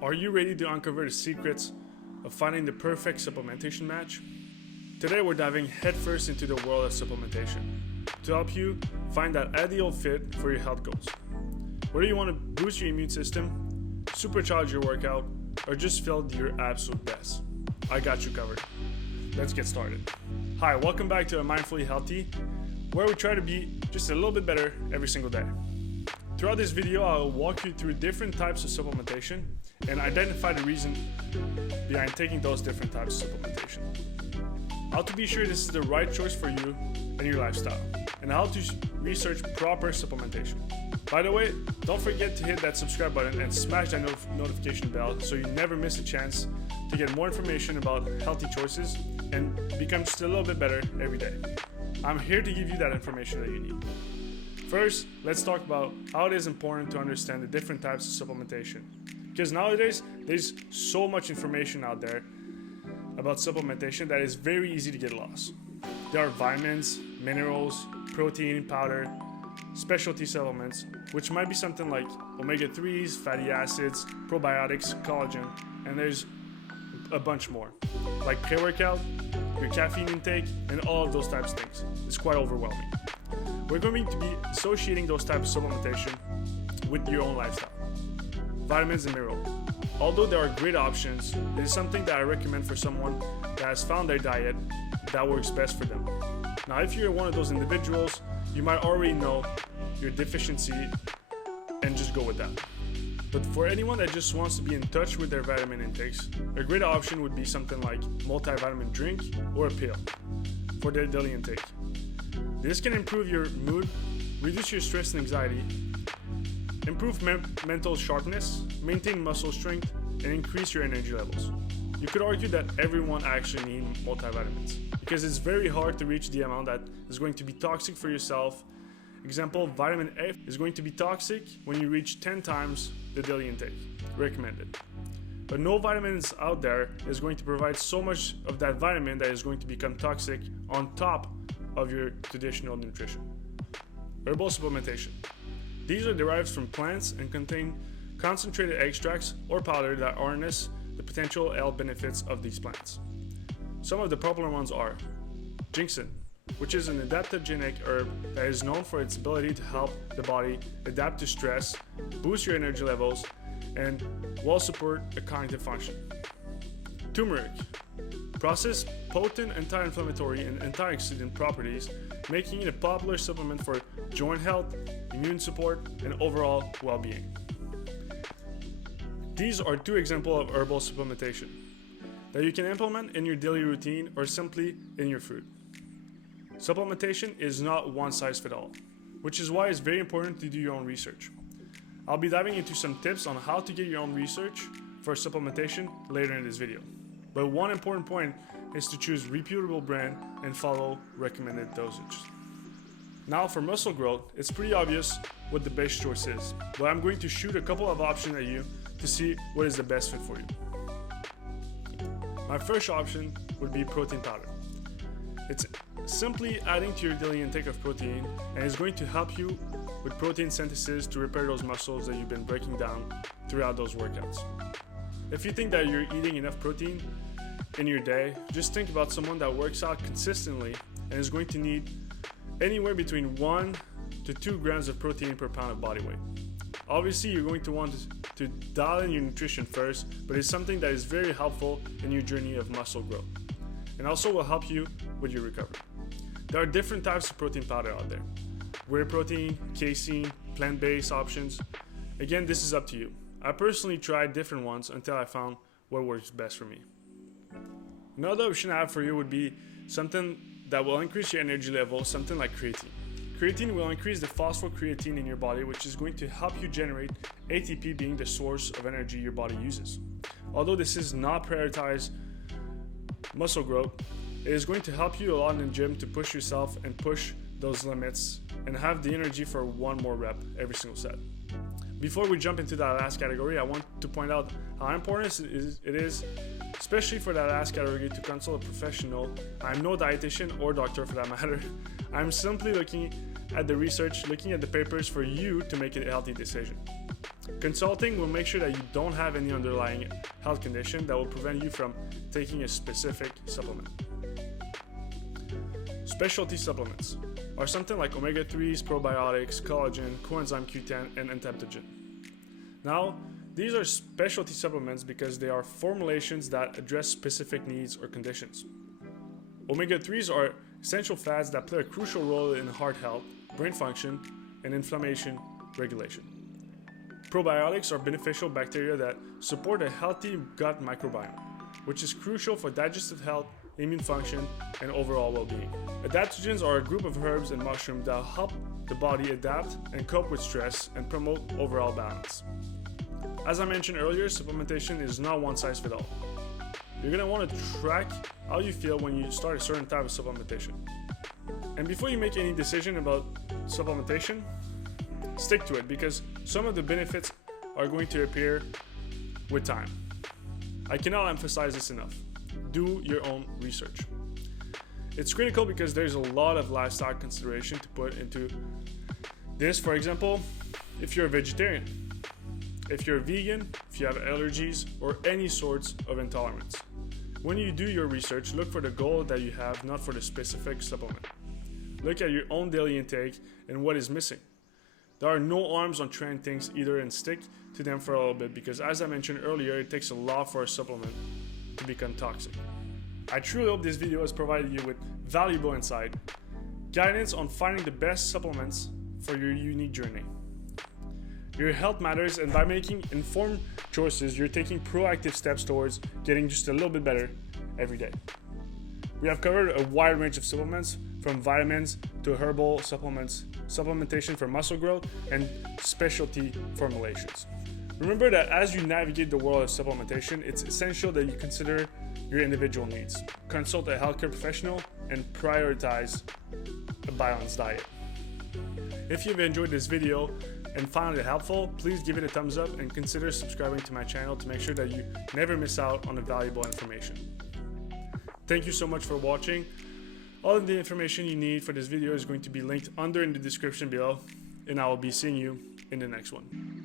Are you ready to uncover the secrets of finding the perfect supplementation match? Today we're diving headfirst into the world of supplementation to help you find that ideal fit for your health goals. Whether you want to boost your immune system, supercharge your workout, or just feel your absolute best, I got you covered. Let's get started. Hi, welcome back to Mindfully Healthy, where we try to be just a little bit better every single day. Throughout this video, I'll walk you through different types of supplementation and identify the reason behind taking those different types of supplementation. How to be sure this is the right choice for you and your lifestyle, and how to research proper supplementation. By the way, don't forget to hit that subscribe button and smash that notification bell so you never miss a chance to get more information about healthy choices and become just a little bit better every day. I'm here to give you that information that you need. First, let's talk about how it is important to understand the different types of supplementation. Because nowadays, there's so much information out there about supplementation that is very easy to get lost. There are vitamins, minerals, protein powder, specialty supplements, which might be something like omega-3s, fatty acids, probiotics, collagen, and there's a bunch more, like pre-workout, your caffeine intake, and all of those types of things. It's quite overwhelming. We're going to be associating those types of supplementation with your own lifestyle. Vitamins and minerals. Although there are great options, it is something that I recommend for someone that has found their diet that works best for them. Now, if you're one of those individuals, you might already know your deficiency and just go with that. But for anyone that just wants to be in touch with their vitamin intakes, a great option would be something like multivitamin drink or a pill for their daily intake. This can improve your mood, reduce your stress and anxiety, improve mental sharpness, maintain muscle strength, and increase your energy levels. You could argue that everyone actually needs multivitamins because it's very hard to reach the amount that is going to be toxic for yourself. Example, vitamin A is going to be toxic when you reach 10 times the daily intake recommended. But no vitamins out there is going to provide so much of that vitamin that is going to become toxic on top of your traditional nutrition. Herbal supplementation. These are derived from plants and contain concentrated extracts or powder that harness the potential health benefits of these plants. Some of the popular ones are Ginseng, which is an adaptogenic herb that is known for its ability to help the body adapt to stress, boost your energy levels, and will support a cognitive function. Turmeric possesses potent anti-inflammatory and antioxidant properties, making it a popular supplement for joint health, immune support, and overall well-being. These are two examples of herbal supplementation that you can implement in your daily routine or simply in your food. Supplementation is not one size fits all, which is why it's very important to do your own research. I'll be diving into some tips on how to get your own research for supplementation later in this video. But one important point is to choose reputable brand and follow recommended dosage. Now for muscle growth, it's pretty obvious what the best choice is, but I'm going to shoot a couple of options at you to see what is the best fit for you. My first option would be protein powder. It's simply adding to your daily intake of protein and is going to help you with protein synthesis to repair those muscles that you've been breaking down throughout those workouts. If you think that you're eating enough protein in your day, just think about someone that works out consistently and is going to need anywhere between 1 to 2 grams of protein per pound of body weight. Obviously, you're going to want to dial in your nutrition first, but it's something that is very helpful in your journey of muscle growth and also will help you with your recovery. There are different types of protein powder out there. Whey protein, casein, plant-based options. Again, this is up to you. I personally tried different ones until I found what works best for me. Another option I have for you would be something that will increase your energy level, something like creatine. Creatine will increase the phosphocreatine in your body, which is going to help you generate ATP, being the source of energy your body uses. Although this is not prioritized muscle growth, it is going to help you a lot in the gym to push yourself and push those limits and have the energy for one more rep every single set. Before we jump into that last category, I want to point out how important it is, especially for that last category, to consult a professional. I'm no dietitian or doctor for that matter. I'm simply looking at the research, looking at the papers for you to make a healthy decision. Consulting will make sure that you don't have any underlying health condition that will prevent you from taking a specific supplement. Specialty supplements are something like omega-3s, probiotics, collagen, coenzyme Q10, and adaptogen. Now, these are specialty supplements because they are formulations that address specific needs or conditions. Omega-3s are essential fats that play a crucial role in heart health, brain function, and inflammation regulation. Probiotics are beneficial bacteria that support a healthy gut microbiome, which is crucial for digestive health, immune function, and overall well-being. Adaptogens are a group of herbs and mushrooms that help the body adapt and cope with stress and promote overall balance. As I mentioned earlier, supplementation is not one size fits all. You're going to want to track how you feel when you start a certain type of supplementation. And before you make any decision about supplementation, stick to it because some of the benefits are going to appear with time. I cannot emphasize this enough. Do your own research. It's critical because there's a lot of lifestyle consideration to put into this. For example, if you're a vegetarian, if you're a vegan, if you have allergies or any sorts of intolerance. When you do your research, look for the goal that you have, not for the specific supplement. Look at your own daily intake and what is missing. There are no harms on trying things either and stick to them for a little bit because as I mentioned earlier, it takes a lot for a supplement to become toxic. I truly hope this video has provided you with valuable insight, guidance on finding the best supplements for your unique journey. Your health matters, and by making informed choices, you're taking proactive steps towards getting just a little bit better every day. We have covered a wide range of supplements, from vitamins to herbal supplements, supplementation for muscle growth, and specialty formulations. Remember that as you navigate the world of supplementation, it's essential that you consider your individual needs, consult a healthcare professional, and prioritize a balanced diet. If you've enjoyed this video and found it helpful, please give it a thumbs up and consider subscribing to my channel to make sure that you never miss out on the valuable information. Thank you so much for watching. All of the information you need for this video is going to be linked under in the description below, and I will be seeing you in the next one.